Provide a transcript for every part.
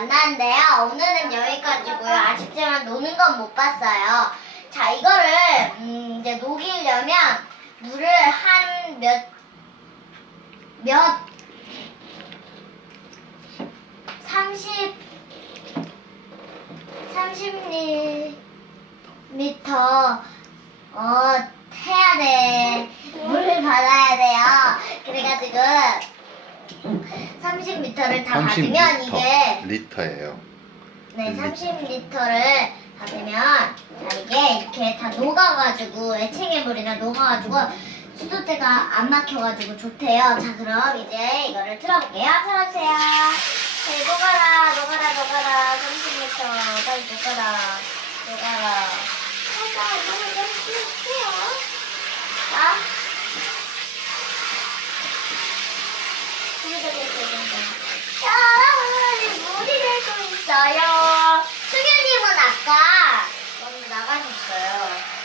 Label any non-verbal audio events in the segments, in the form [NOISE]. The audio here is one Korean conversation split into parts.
오늘은 여기까지고요. 아쉽지만 노는 건 못 봤어요. 자, 이거를 음, 이제 녹이려면 물을 한 몇, 몇, 30, 30리터, 어, 해야 돼. 물을 받아야 돼요. 그래가지고, 30리터를 다 받으면 이게, 리터예요. 네, 음. 30리터를 받으면, 자, 이게 이렇게 다 녹아가지고, 애칭해물이나 녹아가지고, 수도대가 안 막혀가지고 좋대요. 자, 그럼 이제 이거를 틀어볼게요. 틀어주세요. 네, 녹아라, 녹아라, 녹아라. 30리터. 빨리 녹아라. 녹아라. 살짝 좀 부어주세요. 자. 물이 되고 있어요. 야, 물이 되고 있어요. 승현님은 아까 먼저 나가셨어요.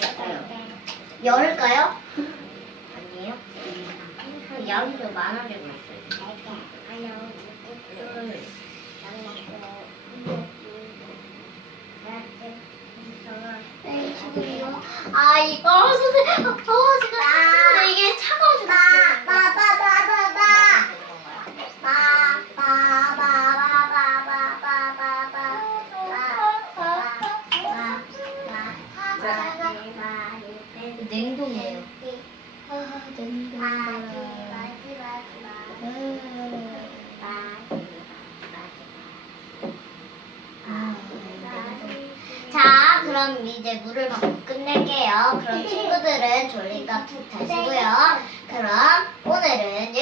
됐어요. 열을까요? 아니에요? 양이 좀 많아지고 있어요. 네. 아 이거 선생님, 어 제가 선생님 이게 차가워 죽었어요. 냉동이에요. 아 냉동. 그럼 이제 물을 받고 끝낼게요. 그럼 [LAUGHS] 친구들은 졸리니까 푹 자시고요. 그럼 오늘은.